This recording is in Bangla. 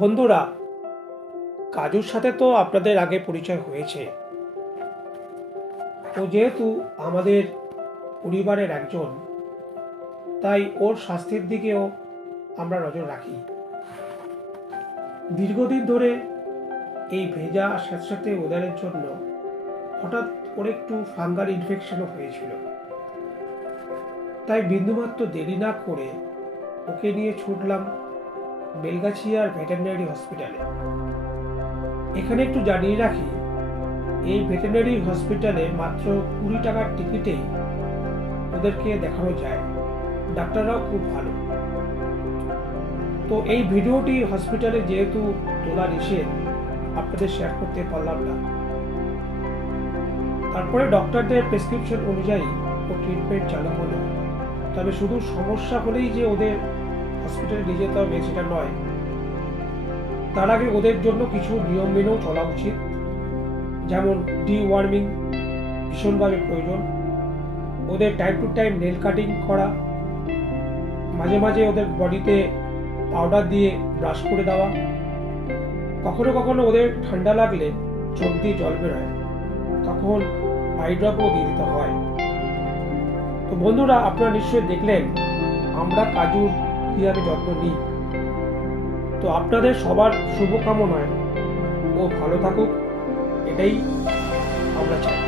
বন্ধুরা, কাজুর সাথে তো আপনাদের আগে পরিচয় হয়েছে। ও যেহেতু আমাদের পরিবারের একজন, তাই ওর স্বাস্থ্যের দিকেও আমরা নজর রাখি। দীর্ঘদিন ধরে এই ভেজা স্যাঁতস্যাঁতে ওয়েদারের জন্য হঠাৎ ওর একটু ফাঙ্গাল ইনফেকশনও হয়েছিল। তাই বিন্দুমাত্র দেরি না করে ওকে নিয়ে ছুটলাম বেলগাছিয়ার ভেটেরিনারি হসপিটালে। এখানে একটু জানিয়ে রাখি, এই ভেটেরিনারি হসপিটালে মাত্র 20 টাকার টিকিটেই ওদেরকে দেখানো যায়। ডাক্তাররাও খুব ভালো। তো এই ভিডিওটি হসপিটালে যেহেতু তোলা নিষেধ, আপনাদের শেয়ার করতে পারলাম না। তারপরে ডক্টরদের প্রেসক্রিপশন অনুযায়ী ও ট্রিটমেন্ট চালু হলো। তবে শুধু সমস্যা হলেই যে ওদের হসপিটালে নিয়ে যেতে হবে সেটা নয়। তার আগে ওদের জন্য কিছু নিয়ম মেনেও চলা উচিত। যেমন ডিওয়ার্মিং ভীষণভাবে প্রয়োজন, ওদের time to time nail cutting করা, মাঝে মাঝে ওদের বডিতে পাউডার দিয়ে ব্রাশ করে দেওয়া, কখনো কখনো ওদের ঠান্ডা লাগলে চোখ দিয়ে জল বেরোয়, তখন আই ড্রপও দিয়ে দিতে হয়। তো বন্ধুরা, আপনারা নিশ্চয়ই দেখলেন আমরা কাজুর কিভাবে যত্ন নিই। তো আপনাদের সবার শুভকামনায় ও ভালো থাকুক, এটাই আমরা চাই।